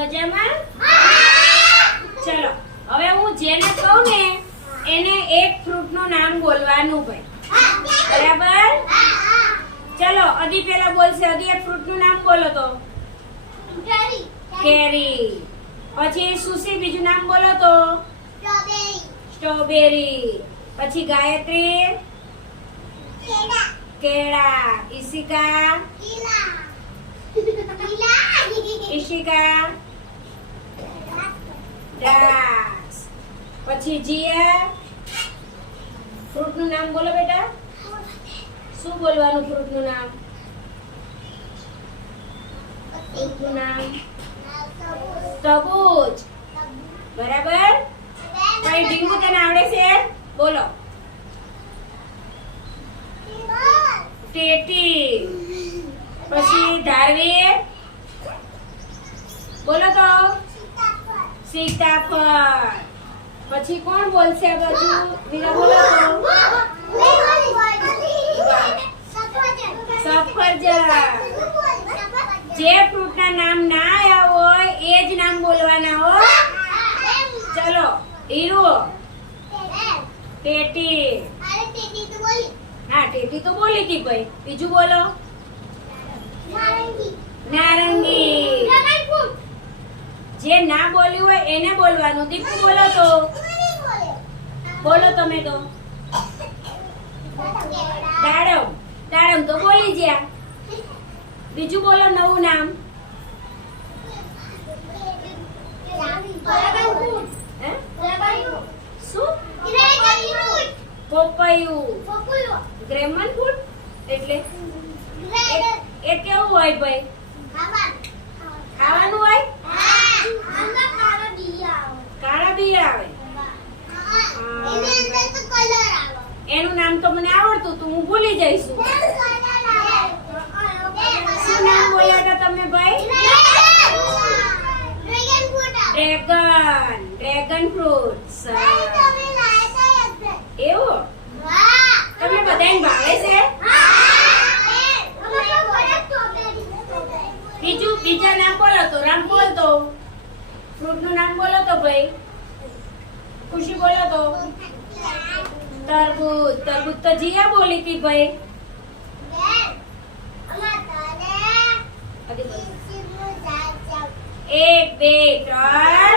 મજામાં? ચલો હવે હું જેને કહું ને એને એક ફ્રૂટનું નામ બોલવાનું ભાઈ. બરાબર? ચલો અધી પેલા બોલશે અધી એક ફ્રૂટનું નામ બોલો તો. કેરી. પછી સુશી બીજું નામ બોલો તો. સ્ટ્રોબેરી. પછી ગાયત્રી. કેળા. ઈશિકા. ઈશિકા. પછી જીયા ફ્રૂટનું નામ બોલો બેટા. શું બોલવાનું ફ્રૂટનું નામ? ફ્રૂટનું નામ? તરબૂચ બરાબર? કઈ ડીંગુ તને આવડે છે? બોલો. ટેટી. પછી ધારવી બોલો તો. સીતાફળ. પછી કોણ બોલશે બાજુ? વીરા બોલો સફરજન. જે ફ્રૂટના નામ ના આવ્યા હોય, એ જ નામ બોલવાના હો ચલો, હીરો. ટેટી. હા, ટેટી તો બોલી હતી ભાઈ. બીજું બોલો. નારંગી. જે ના બોલ્યું હોય એને બોલવાનું. દીપુ બોલો તો. બોલો તમે તો. દાડમ તાડમ તો બોલી જ્યા. બીજું બોલો નવું નામ. ગ્રેમન ફૂડ એટલે? એ કેવું હોય ભાઈ? ખાવાનું હોય કાળા બી આવે એનું નામ તો મને આવડતું તું હું ભૂલી જઈશું. શું નામ બોલ્યા હતા તમે ભાઈ ડ્રેગન ડ્રેગન ફ્રૂટ એવું? તમને બધાને ભાવે છે? બીજું બીજા નામ બોલો તો રામ બોલ તો. ફ્રૂટનું નામ બોલો તો ભાઈ. ખુશી બોલો તો. તરબૂચ તરબૂચ તો જીયા બોલી હતી ભાઈ. એક બે ત્રણ.